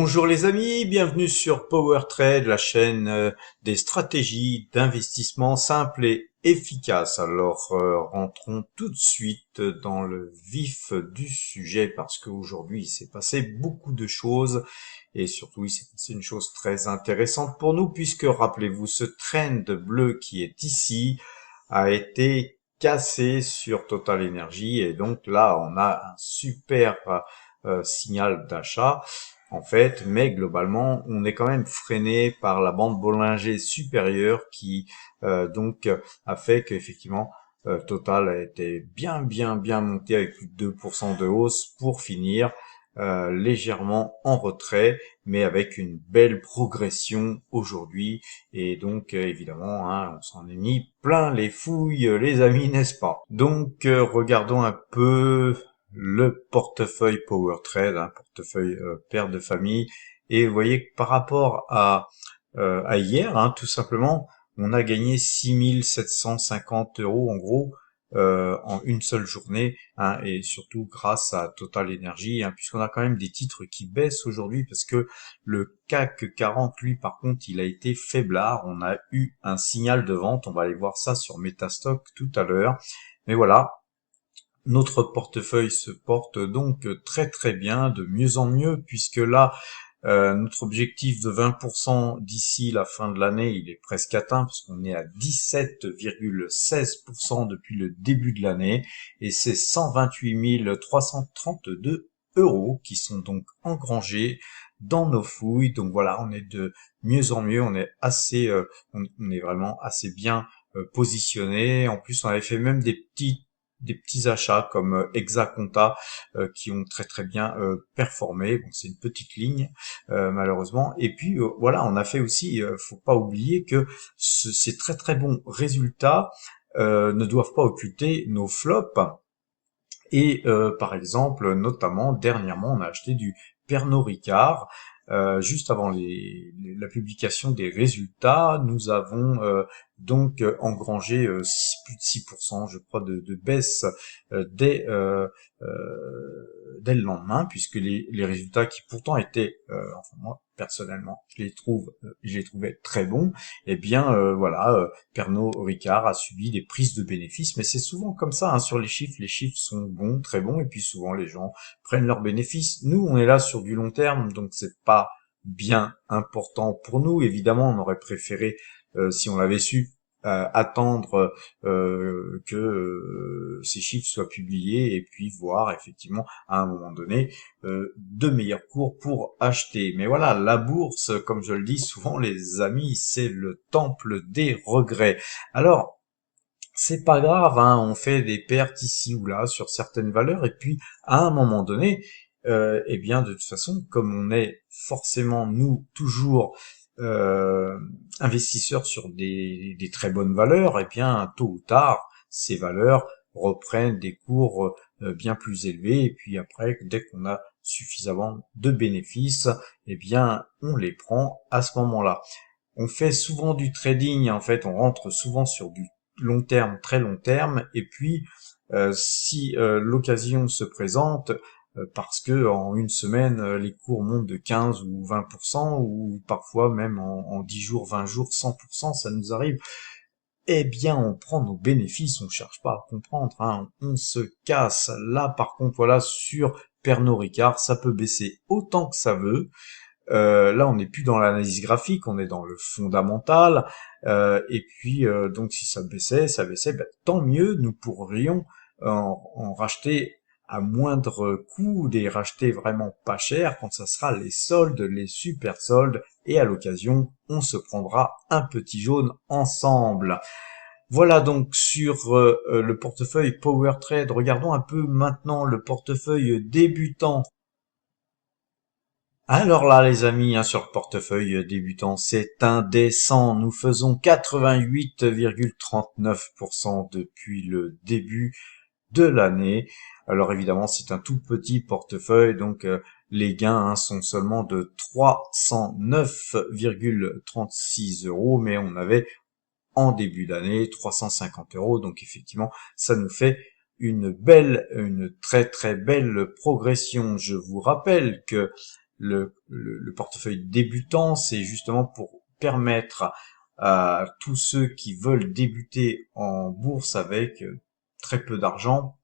Bonjour les amis, bienvenue sur Power Trade, la chaîne des stratégies d'investissement simples et efficaces. Alors rentrons tout de suite dans le vif du sujet parce qu'aujourd'hui il s'est passé beaucoup de choses et surtout il s'est passé une chose très intéressante pour nous puisque rappelez-vous ce trend bleu qui est ici a été cassé sur Total Energy et donc là on a un super signal d'achat en fait, mais globalement, on est quand même freiné par la bande Bollinger supérieure qui donc a fait qu'effectivement Total a été bien monté avec plus de 2% de hausse pour finir légèrement en retrait, mais avec une belle progression aujourd'hui. Et donc évidemment, hein, on s'en est mis plein les fouilles, les amis, n'est-ce pas? Donc regardons un peu le portefeuille Power Trade, un portefeuille père de famille. Et vous voyez que par rapport à hier, hein, tout simplement, on a gagné 6 750 € en gros en une seule journée, hein, et surtout grâce à Total Energy, hein, puisqu'on a quand même des titres qui baissent aujourd'hui parce que le CAC 40, lui, par contre, il a été faiblard. On a eu un signal de vente. On va aller voir ça sur Metastock tout à l'heure. Mais voilà, notre portefeuille se porte donc très bien, de mieux en mieux, puisque là, notre objectif de 20% d'ici la fin de l'année, il est presque atteint, parce qu'on est à 17,16% depuis le début de l'année, et c'est 128 332 € qui sont donc engrangés dans nos fouilles. Donc voilà, on est de mieux en mieux, on est assez, on est vraiment assez bien positionné. En plus, on avait fait même des petits achats comme Exaconta qui ont très bien performé. Bon, c'est une petite ligne malheureusement. Et puis voilà, on a fait aussi, faut pas oublier que ces très bons résultats ne doivent pas occulter nos flops. Et par exemple, notamment dernièrement, on a acheté du Pernod Ricard. Juste avant la publication des résultats, nous avons donc engrangé plus de 6%, je crois, de baisse dès, dès le lendemain, puisque les résultats qui pourtant étaient, enfin moi personnellement, je les trouvais très bons, eh bien voilà, Pernod Ricard a subi des prises de bénéfices, mais c'est souvent comme ça, hein, sur les chiffres sont bons, très bons, et puis souvent les gens prennent leurs bénéfices. Nous, on est là sur du long terme, donc c'est pas bien important pour nous. Évidemment, on aurait préféré, si on l'avait su, attendre que ces chiffres soient publiés et puis voir effectivement à un moment donné de meilleurs cours pour acheter. Mais voilà, la bourse, comme je le dis souvent les amis, c'est le temple des regrets. Alors, c'est pas grave, hein, on fait des pertes ici ou là sur certaines valeurs, et puis à un moment donné, eh bien de toute façon, comme on est forcément nous toujours euh, investisseurs sur des très bonnes valeurs, eh bien tôt ou tard, ces valeurs reprennent des cours bien plus élevés, et puis après, dès qu'on a suffisamment de bénéfices, eh bien on les prend à ce moment-là. On fait souvent du trading, en fait, on rentre souvent sur du long terme, très long terme, et puis si l'occasion se présente, parce que en une semaine, les cours montent de 15 ou 20%, ou parfois même en 10 jours, 20 jours, 100%, ça nous arrive, eh bien on prend nos bénéfices, on cherche pas à comprendre, hein, on se casse. Là par contre, voilà, sur Pernod Ricard, ça peut baisser autant que ça veut, là, on n'est plus dans l'analyse graphique, on est dans le fondamental. Et puis, donc, si ça baissait, ben, tant mieux. Nous pourrions en racheter à moindre coût, des racheter vraiment pas cher quand ça sera les soldes, les super soldes. Et à l'occasion, on se prendra un petit jaune ensemble. Voilà donc sur le portefeuille Power Trade. Regardons un peu maintenant le portefeuille débutant. Alors là, les amis, hein, sur le portefeuille débutant, c'est indécent. Nous faisons 88,39% depuis le début de l'année. Alors évidemment, c'est un tout petit portefeuille, donc les gains, hein, sont seulement de 309,36 €, mais on avait en début d'année 350 €. Donc effectivement, ça nous fait une très belle progression. Je vous rappelle que le portefeuille débutant, c'est justement pour permettre à tous ceux qui veulent débuter en bourse avec très peu d'argent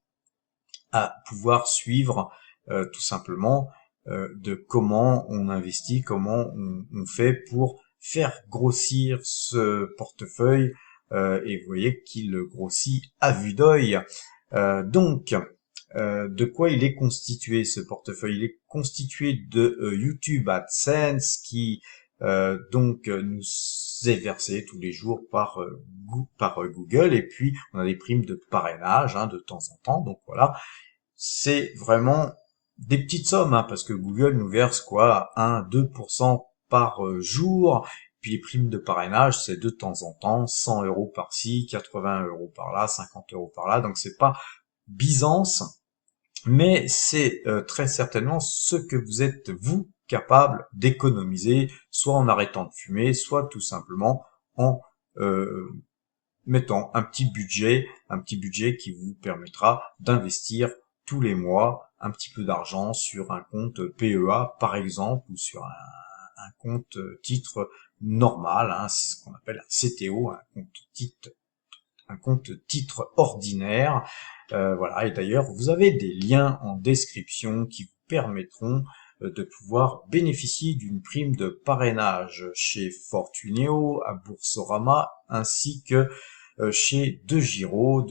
à pouvoir suivre tout simplement de comment on investit, comment on fait pour faire grossir ce portefeuille et vous voyez qu'il grossit à vue d'œil. Donc, de quoi il est constitué ce portefeuille? Il est constitué de YouTube AdSense qui donc nous est versé tous les jours par Google, et puis on a des primes de parrainage de temps en temps. Donc voilà, c'est vraiment des petites sommes parce que Google nous verse quoi, 1-2% par jour. Puis les primes de parrainage, c'est de temps en temps, 100 € par-ci, 80 € par-là, 50 € par-là. Donc c'est pas Byzance, mais c'est très certainement ce que vous êtes vous capable d'économiser, soit en arrêtant de fumer, soit tout simplement en mettant un petit budget qui vous permettra d'investir tous les mois un petit peu d'argent sur un compte PEA par exemple, ou sur un compte titre normal, c'est ce qu'on appelle un CTO, un compte titre ordinaire. Voilà, et d'ailleurs vous avez des liens en description qui vous permettront de pouvoir bénéficier d'une prime de parrainage chez Fortuneo, à Boursorama, ainsi que chez DeGiro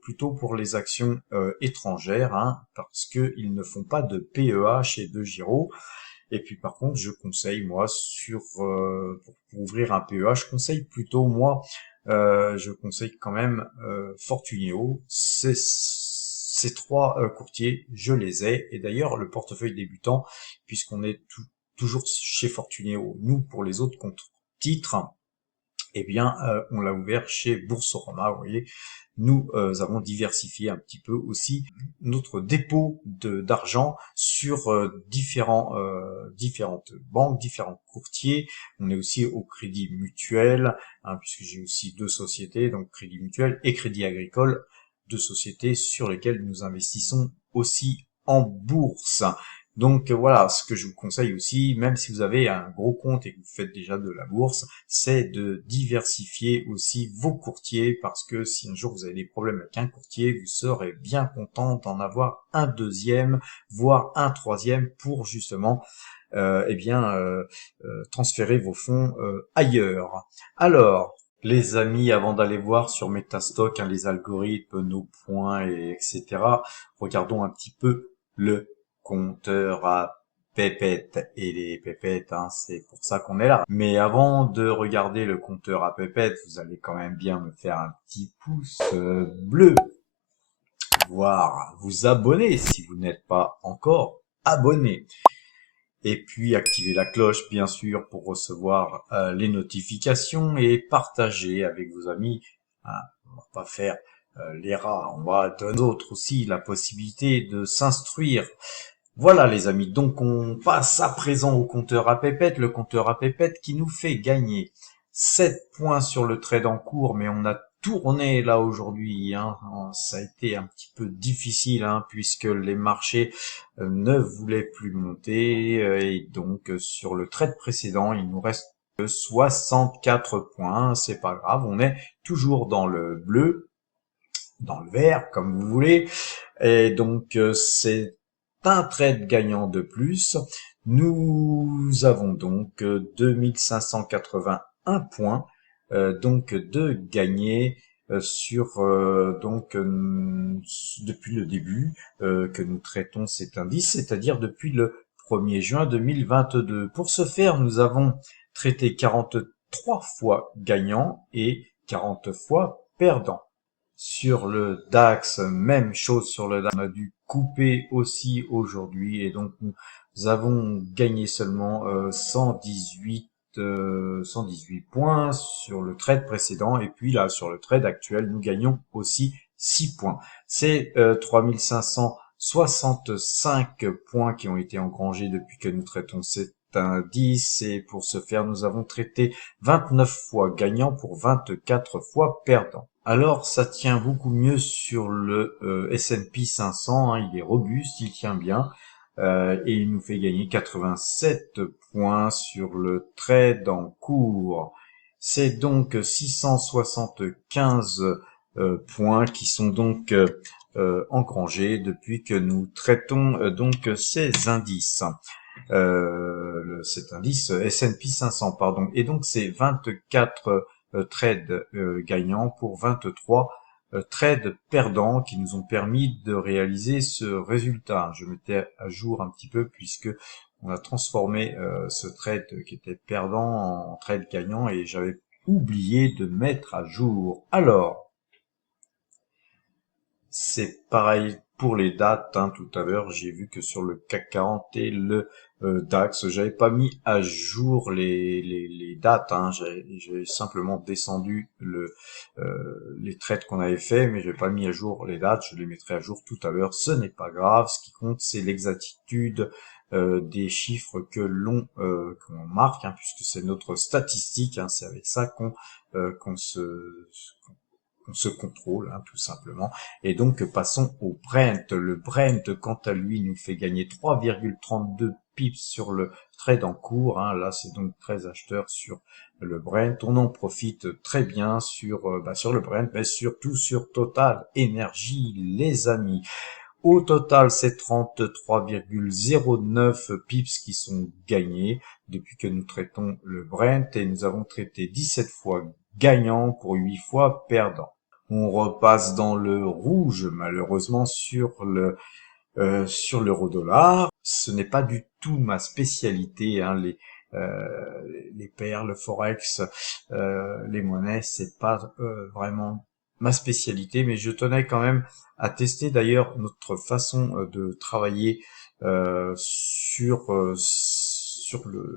plutôt pour les actions étrangères, parce qu'ils ne font pas de PEA chez DeGiro. Et puis par contre, je conseille moi pour ouvrir un PEA, je conseille plutôt moi, je conseille quand même Fortuneo. Ces trois courtiers, je les ai. Et d'ailleurs, le portefeuille débutant, puisqu'on est toujours chez Fortuneo, nous pour les autres comptes titres, eh bien, on l'a ouvert chez Boursorama. Vous voyez, nous avons diversifié un petit peu aussi notre dépôt d'argent sur différentes banques, différents courtiers. On est aussi au Crédit Mutuel, puisque j'ai aussi deux sociétés, donc Crédit Mutuel et Crédit Agricole, deux sociétés sur lesquelles nous investissons aussi en bourse. Donc voilà, ce que je vous conseille aussi, même si vous avez un gros compte et que vous faites déjà de la bourse, c'est de diversifier aussi vos courtiers, parce que si un jour vous avez des problèmes avec un courtier, vous serez bien content d'en avoir un deuxième, voire un troisième pour justement transférer vos fonds ailleurs. Alors, les amis, avant d'aller voir sur Metastock les algorithmes, nos points, etc., regardons un petit peu le compteur à pépettes. Et les pépettes, c'est pour ça qu'on est là. Mais avant de regarder le compteur à pépettes, vous allez quand même bien me faire un petit pouce bleu, voire vous abonner si vous n'êtes pas encore abonné. Et puis activer la cloche, bien sûr, pour recevoir les notifications, et partager avec vos amis. On va pas faire les rats, on va donner aux autres aussi la possibilité de s'instruire. Voilà les amis, donc on passe à présent au compteur à pépettes, le compteur à pépettes qui nous fait gagner 7 points sur le trade en cours, mais on a tourné là aujourd'hui, ça a été un petit peu difficile puisque les marchés ne voulaient plus monter, et donc sur le trade précédent il nous reste 64 points, c'est pas grave, on est toujours dans le bleu, dans le vert comme vous voulez, et donc c'est un trade gagnant de plus. Nous avons donc 2581 points donc de gagner sur depuis le début que nous traitons cet indice, c'est-à-dire depuis le 1er juin 2022. Pour ce faire, nous avons traité 43 fois gagnant et 40 fois perdant. Sur le DAX, même chose sur le DAX, on a dû couper aussi aujourd'hui, et donc nous avons gagné seulement 118 points sur le trade précédent, et puis là sur le trade actuel nous gagnons aussi 6 points. C'est 3565 points qui ont été engrangés depuis que nous traitons cet indice, et pour ce faire nous avons traité 29 fois gagnant pour 24 fois perdant. Alors ça tient beaucoup mieux sur le S&P 500, il est robuste, il tient bien. et il nous fait gagner 87 points sur le trade en cours. C'est donc 675 points qui sont donc engrangés depuis que nous traitons donc ces indices. Cet indice S&P 500, pardon. Et donc c'est 24 trades gagnants pour 23 trades perdants qui nous ont permis de réaliser ce résultat. Je mettais à jour un petit peu puisque on a transformé ce trade qui était perdant en trade gagnant et j'avais oublié de mettre à jour. Alors, c'est pareil pour les dates, hein. Tout à l'heure, j'ai vu que sur le CAC 40 et le DAX, j'avais pas mis à jour les dates, hein. J'ai simplement descendu les trades qu'on avait fait, mais j'ai pas mis à jour les dates. Je les mettrai à jour tout à l'heure. Ce n'est pas grave. Ce qui compte, c'est l'exactitude des chiffres que qu'on marque, hein, puisque c'est notre statistique, hein. C'est avec ça qu'on se contrôle, hein, tout simplement. Et donc, passons au Brent. Le Brent, quant à lui, nous fait gagner 3,32 pips sur le trade en cours, hein. Là, c'est donc 13 acheteurs sur le Brent. On en profite très bien sur le Brent, mais surtout sur Total Energy, les amis. Au total, c'est 33,09 pips qui sont gagnés depuis que nous traitons le Brent et nous avons traité 17 fois gagnant pour 8 fois perdant. On repasse dans le rouge, malheureusement, sur l'euro-dollar. Ce n'est pas du tout ma spécialité, hein, les paires, le forex, les monnaies, c'est pas vraiment ma spécialité, mais je tenais quand même à tester d'ailleurs notre façon de travailler sur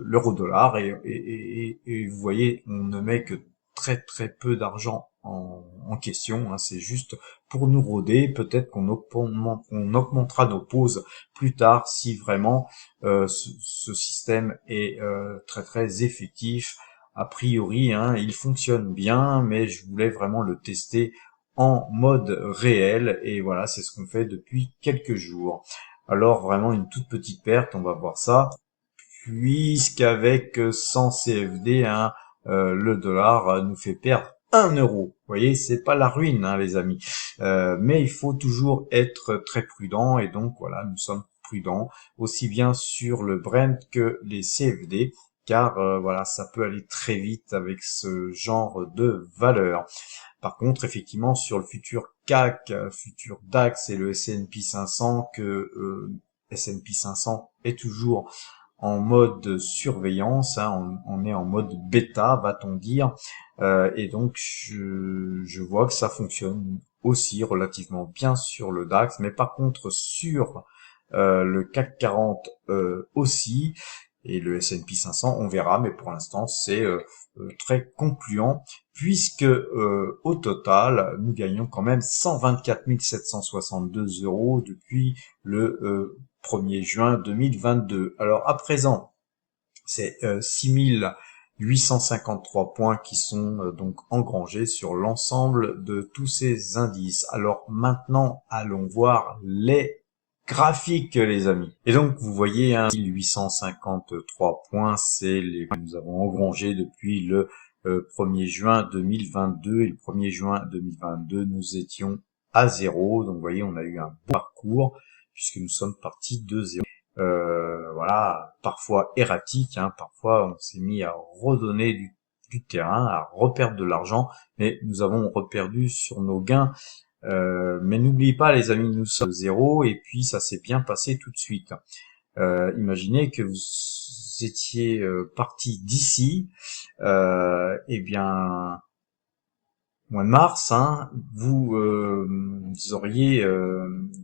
l'euro-dollar et vous voyez, on ne met que très très peu d'argent en question, hein. C'est juste pour nous rôder. Peut-être qu'on augmentera nos pauses plus tard si vraiment ce système est très très effectif. A priori, hein, il fonctionne bien, mais je voulais vraiment le tester en mode réel et voilà, c'est ce qu'on fait depuis quelques jours. Alors vraiment une toute petite perte, on va voir ça, puisqu'avec 100 CFD, hein, le dollar nous fait perdre 1 euro. Vous voyez, c'est pas la ruine, hein, les amis. Mais il faut toujours être très prudent et donc voilà, nous sommes prudents aussi bien sur le Brent que les CFD, car voilà, ça peut aller très vite avec ce genre de valeur. Par contre, effectivement, sur le futur CAC, futur DAX et le S&P 500, S&P 500 est toujours en mode surveillance, hein, on est en mode bêta, va-t-on dire, et donc je vois que ça fonctionne aussi relativement bien sur le DAX, mais par contre sur le CAC 40 aussi, et le S&P 500, on verra, mais pour l'instant c'est très concluant, puisque au total, nous gagnons quand même 124 762 € depuis le 1er juin 2022. Alors à présent, c'est 6853 points qui sont donc engrangés sur l'ensemble de tous ces indices. Alors maintenant, allons voir les graphiques, les amis. Et donc, vous voyez, hein, 1853 points, c'est les points que nous avons engrangés depuis le 1er juin 2022. Et le 1er juin 2022, nous étions à 0. Donc, vous voyez, on a eu un beau parcours puisque nous sommes partis de 0. Voilà, parfois erratique, hein, parfois on s'est mis à redonner du terrain, à reperdre de l'argent, mais nous avons reperdu sur nos gains. Mais n'oubliez pas, les amis, nous sommes 0 et puis ça s'est bien passé tout de suite. Imaginez que vous étiez parti d'ici, eh bien, mois de mars, hein, vous auriez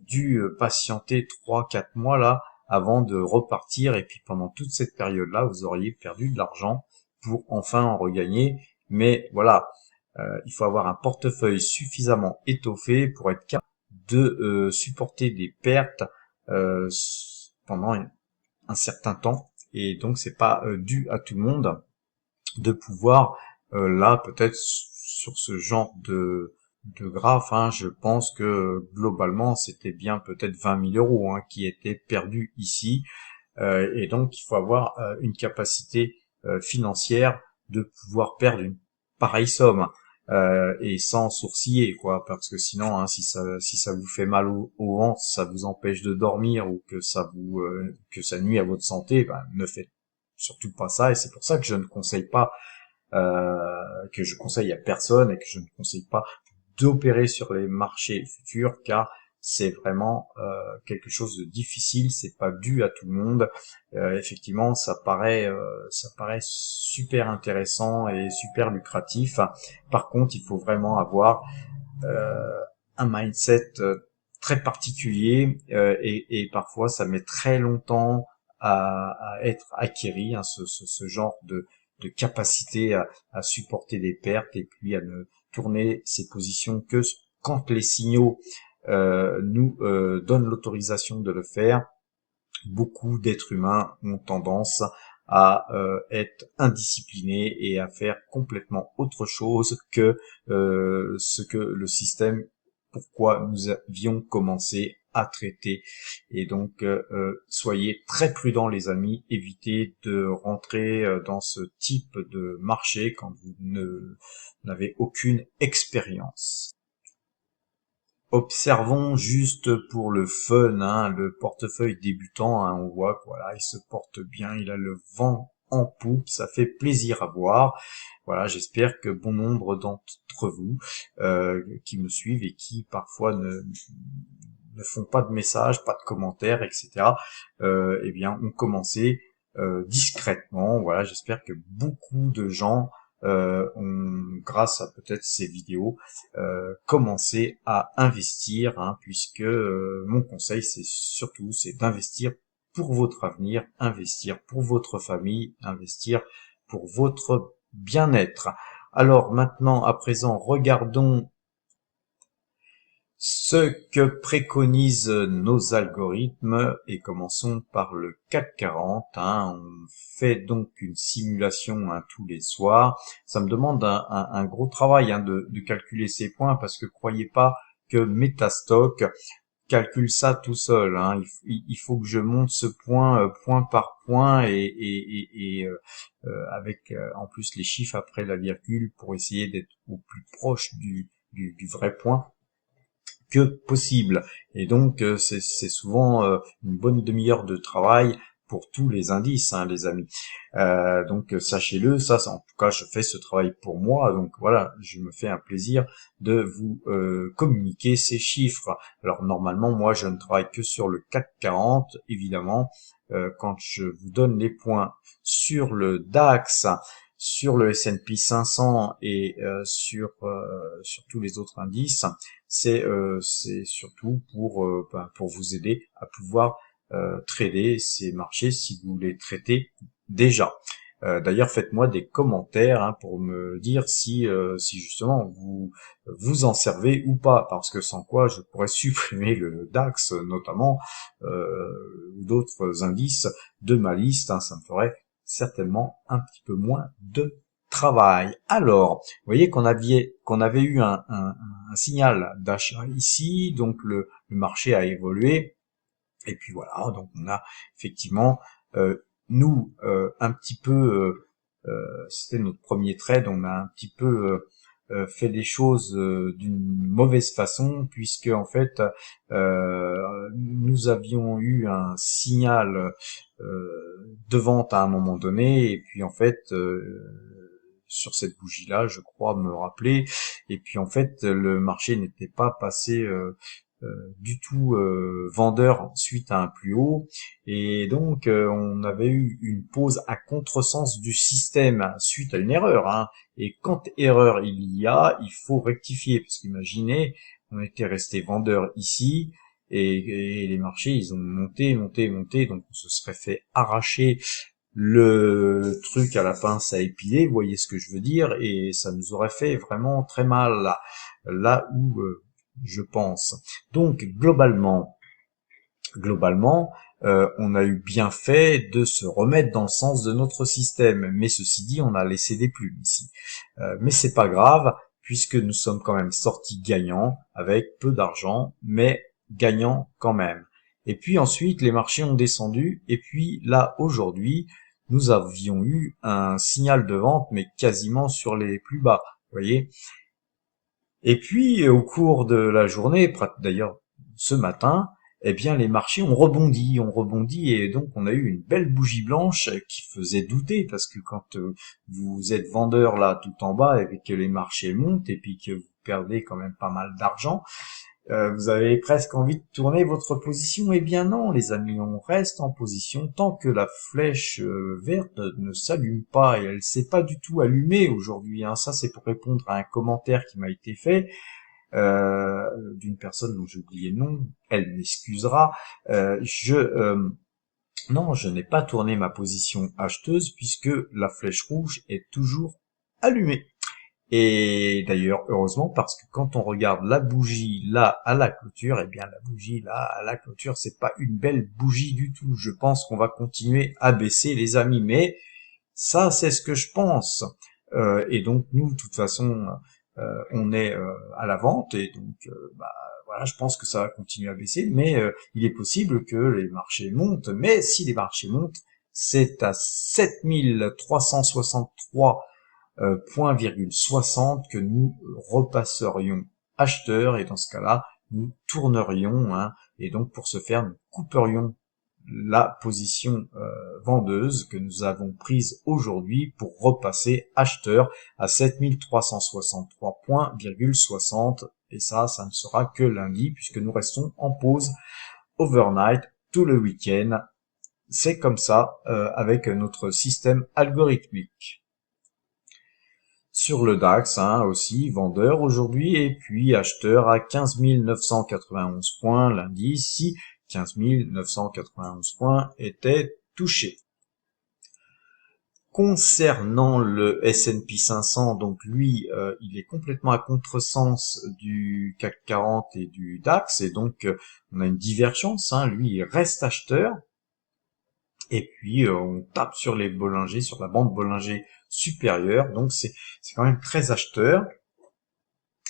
dû patienter 3-4 mois là avant de repartir et puis pendant toute cette période-là, vous auriez perdu de l'argent pour enfin en regagner. Mais voilà, il faut avoir un portefeuille suffisamment étoffé pour être capable de supporter des pertes pendant un certain temps. Et donc c'est pas dû à tout le monde de pouvoir là peut-être sur ce genre de grave, hein. Je pense que globalement, c'était bien peut-être 20 000 euros hein, qui étaient perdus ici. Et donc, il faut avoir une capacité financière de pouvoir perdre une pareille somme et sans sourciller, quoi, parce que sinon, hein, si ça vous fait mal au ventre, ça vous empêche de dormir ou que ça nuit à votre santé, ben, ne faites surtout pas ça. Et c'est pour ça que je ne conseille pas, que je conseille à personne et que je ne conseille pas d'opérer sur les marchés futurs, car c'est vraiment quelque chose de difficile, c'est pas dû à tout le monde. Effectivement, ça paraît super intéressant et super lucratif. Par contre, il faut vraiment avoir un mindset très particulier et parfois ça met très longtemps à être acquis, hein, ce genre de capacité à supporter des pertes et puis à ne tourner ses positions que quand les signaux nous donnent l'autorisation de le faire. Beaucoup d'êtres humains ont tendance à être indisciplinés et à faire complètement autre chose que ce que le système, pourquoi nous avions commencé à traiter. Et donc, soyez très prudents les amis, évitez de rentrer dans ce type de marché quand vous n'avez aucune expérience. Observons juste pour le fun, hein, le portefeuille débutant, hein, on voit que voilà, il se porte bien, il a le vent en poupe, ça fait plaisir à voir. Voilà, j'espère que bon nombre d'entre vous qui me suivent et qui parfois ne font pas de messages, pas de commentaires, etc., eh bien, ont commencé discrètement. Voilà, j'espère que beaucoup de gens ont, grâce à peut-être ces vidéos, commencé à investir, hein, puisque mon conseil, c'est d'investir pour votre avenir, investir pour votre famille, investir pour votre bien-être. Alors maintenant, à présent, regardons ce que préconisent nos algorithmes et commençons par le CAC 40. Hein. On fait donc une simulation hein, tous les soirs. Ça me demande un gros travail hein, de calculer ces points parce que croyez pas que Metastock calcule ça tout seul. Hein. Il faut que je monte ce point point par point et avec en plus les chiffres après la virgule pour essayer d'être au plus proche du vrai point que possible. Et donc, c'est souvent une bonne demi-heure de travail pour tous les indices, hein, les amis. Donc, sachez-le, en tout cas, je fais ce travail pour moi. Donc, voilà, je me fais un plaisir de vous communiquer ces chiffres. Alors, normalement, moi, je ne travaille que sur le CAC 40, évidemment. Quand je vous donne les points sur le DAX, sur le S&P 500 et sur tous les autres indices, c'est surtout pour vous aider à pouvoir trader ces marchés si vous les traitez déjà. D'ailleurs, faites-moi des commentaires hein, pour me dire si justement vous en servez ou pas, parce que sans quoi je pourrais supprimer le DAX notamment ou d'autres indices de ma liste. Hein, ça me ferait certainement un petit peu moins de travail. Alors, vous voyez qu'on avait eu un signal d'achat ici, donc le marché a évolué, et puis voilà, donc on a effectivement nous un petit peu, c'était notre premier trade, on a un petit peu fait des choses d'une mauvaise façon, puisque en fait nous avions eu un signal de vente à un moment donné, et puis en fait sur cette bougie-là, je crois me rappeler. Et puis en fait, le marché n'était pas passé du tout vendeur suite à un plus haut. Et donc, on avait eu une pause à contresens du système suite à une erreur. Hein. Et quand erreur il y a, il faut rectifier. Parce qu'imaginez, on était resté vendeur ici. Et les marchés, ils ont monté, monté, monté, donc on se serait fait arracher le truc à la pince à épiler, vous voyez ce que je veux dire, et ça nous aurait fait vraiment très mal là où je pense. Donc globalement, on a eu bien fait de se remettre dans le sens de notre système, mais ceci dit, on a laissé des plumes ici. Mais c'est pas grave, puisque nous sommes quand même sortis gagnants, avec peu d'argent, mais gagnants quand même. Et puis ensuite, les marchés ont descendu, et puis là, aujourd'hui, nous avions eu un signal de vente, mais quasiment sur les plus bas, vous voyez. Et puis, au cours de la journée, d'ailleurs ce matin, eh bien, les marchés ont rebondi, et donc on a eu une belle bougie blanche qui faisait douter, parce que quand vous êtes vendeur là tout en bas, et que les marchés montent, et puis que vous perdez quand même pas mal d'argent, vous avez presque envie de tourner votre position. Eh bien non, les amis, on reste en position tant que la flèche verte ne s'allume pas, et elle s'est pas du tout allumée aujourd'hui, hein. Ça, c'est pour répondre à un commentaire qui m'a été fait d'une personne dont j'ai oublié le nom. Elle m'excusera. Non, je n'ai pas tourné ma position acheteuse puisque la flèche rouge est toujours allumée. Et d'ailleurs, heureusement, parce que quand on regarde la bougie là à la clôture, eh bien la bougie là à la clôture, c'est pas une belle bougie du tout. Je pense qu'on va continuer à baisser, les amis, mais ça, c'est ce que je pense. Et donc nous, de toute façon, on est à la vente, et donc bah, voilà, je pense que ça va continuer à baisser, mais il est possible que les marchés montent. Mais si les marchés montent, c'est à 7363 .60 que nous repasserions acheteurs, et dans ce cas-là, nous tournerions, hein, et donc pour ce faire, nous couperions la position vendeuse que nous avons prise aujourd'hui pour repasser acheteur à 7363 .60, et ça ne sera que lundi puisque nous restons en pause overnight tout le week-end. C'est comme ça avec notre système algorithmique. Sur le DAX, hein, aussi, vendeur aujourd'hui, et puis acheteur à 15 991 points lundi, si 15 991 points étaient touchés. Concernant le S&P 500, donc lui, il est complètement à contresens du CAC 40 et du DAX, et donc on a une divergence, hein, lui il reste acheteur, et puis on tape sur les Bollinger, sur la bande Bollinger supérieure, donc c'est quand même très acheteur,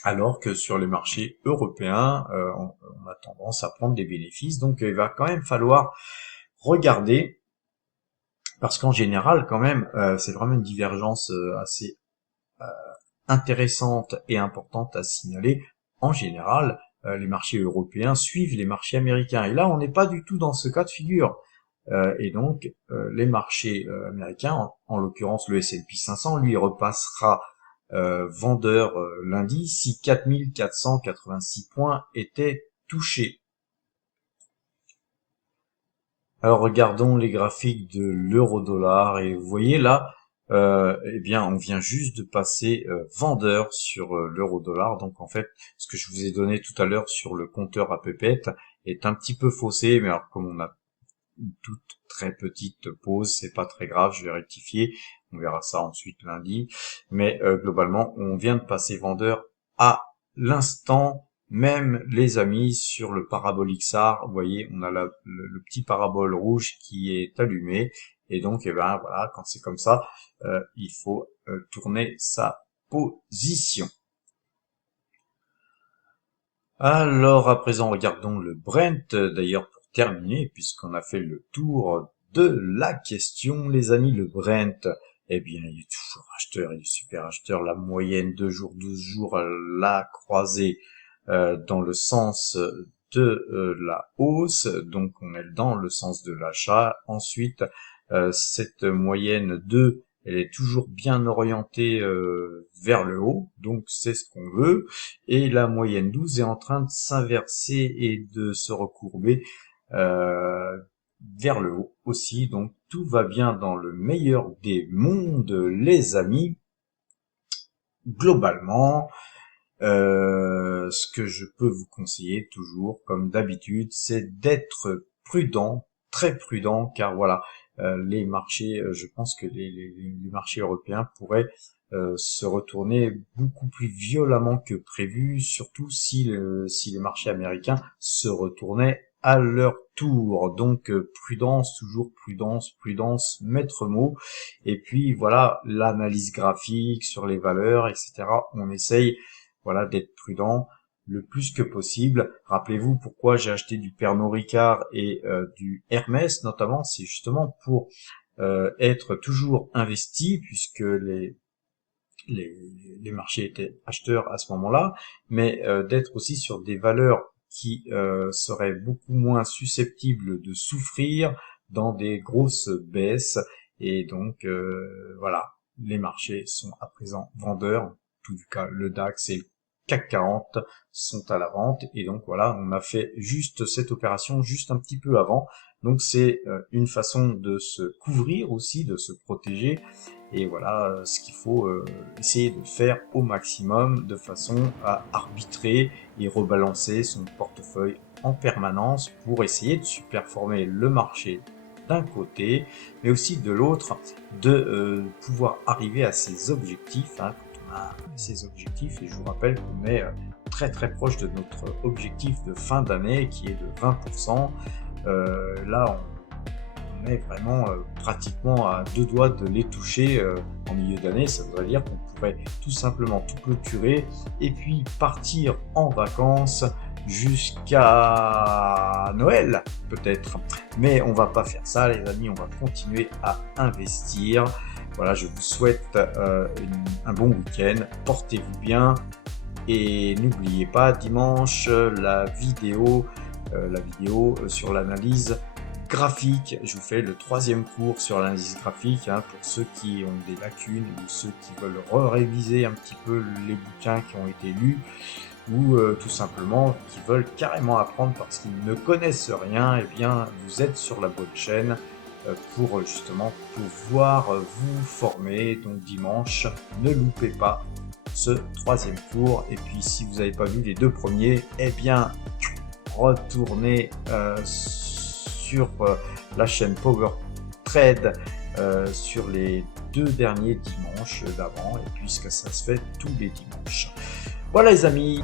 alors que sur les marchés européens, on a tendance à prendre des bénéfices, donc il va quand même falloir regarder, parce qu'en général, quand même, c'est vraiment une divergence assez intéressante et importante à signaler. En général, les marchés européens suivent les marchés américains, et là, on n'est pas du tout dans ce cas de figure. Et donc, les marchés américains, en l'occurrence le S&P 500, lui repassera vendeur lundi si 4486 points étaient touchés. Alors regardons les graphiques de l'euro-dollar, et vous voyez là, eh bien on vient juste de passer vendeur sur l'euro-dollar. Donc en fait, ce que je vous ai donné tout à l'heure sur le compteur à pépette est un petit peu faussé, mais alors comme on a une toute très petite pause, c'est pas très grave, je vais rectifier, on verra ça ensuite lundi, mais globalement on vient de passer vendeur à l'instant même, les amis. Sur le parabolique SAR, vous voyez, on a le petit parabole rouge qui est allumé, et donc eh ben voilà, quand c'est comme ça, il faut tourner sa position. Alors à présent, regardons le Brent, d'ailleurs pour terminer, puisqu'on a fait le tour de la question, les amis. Le Brent, eh bien il est toujours acheteur, il est super acheteur. La moyenne 2 jours, 12 jours, l'a croisé dans le sens de la hausse, donc on est dans le sens de l'achat. Ensuite, cette moyenne 2, elle est toujours bien orientée vers le haut, donc c'est ce qu'on veut. Et la moyenne 12 est en train de s'inverser et de se recourber vers le haut aussi, donc tout va bien dans le meilleur des mondes, les amis. Globalement, ce que je peux vous conseiller toujours, comme d'habitude, c'est d'être prudent, très prudent, car voilà, les marchés, je pense que les marchés européens pourraient se retourner beaucoup plus violemment que prévu, surtout si les marchés américains se retournaient à leur tour. Donc prudence, toujours prudence, prudence, maître mot. Et puis voilà, l'analyse graphique sur les valeurs, etc. On essaye voilà d'être prudent le plus que possible. Rappelez-vous pourquoi j'ai acheté du Pernod Ricard et du Hermès notamment, c'est justement pour être toujours investi, puisque les marchés étaient acheteurs à ce moment-là, mais d'être aussi sur des valeurs qui seraient beaucoup moins susceptibles de souffrir dans des grosses baisses. Et donc voilà, les marchés sont à présent vendeurs. En tout cas, le DAX et le CAC 40 sont à la vente. Et donc voilà, on a fait juste cette opération juste un petit peu avant. Donc c'est une façon de se couvrir aussi, de se protéger. Et voilà ce qu'il faut essayer de faire au maximum de façon à arbitrer et rebalancer son portefeuille en permanence pour essayer de surperformer le marché d'un côté, mais aussi de l'autre, de pouvoir arriver à ses objectifs. Hein, quand on a ses objectifs, et je vous rappelle qu'on est très très proche de notre objectif de fin d'année qui est de 20%. Là, on est vraiment pratiquement à deux doigts de les toucher en milieu d'année. Ça voudrait dire qu'on pourrait tout simplement tout clôturer et puis partir en vacances jusqu'à Noël peut-être. Mais on va pas faire ça les amis, on va continuer à investir. Voilà, je vous souhaite un bon week-end, portez-vous bien et n'oubliez pas dimanche la vidéo sur l'analyse graphique. Je vous fais le 3e cours sur l'analyse graphique hein, pour ceux qui ont des lacunes ou ceux qui veulent réviser un petit peu les bouquins qui ont été lus ou tout simplement qui veulent carrément apprendre parce qu'ils ne connaissent rien. Et bien vous êtes sur la bonne chaîne pour justement pouvoir vous former. Donc dimanche, ne loupez pas ce 3e cours. Et puis si vous n'avez pas vu les 2 premiers, eh bien retournez sur la chaîne Power Trade sur les 2 derniers dimanches d'avant, et puisque ça se fait tous les dimanches. Voilà les amis.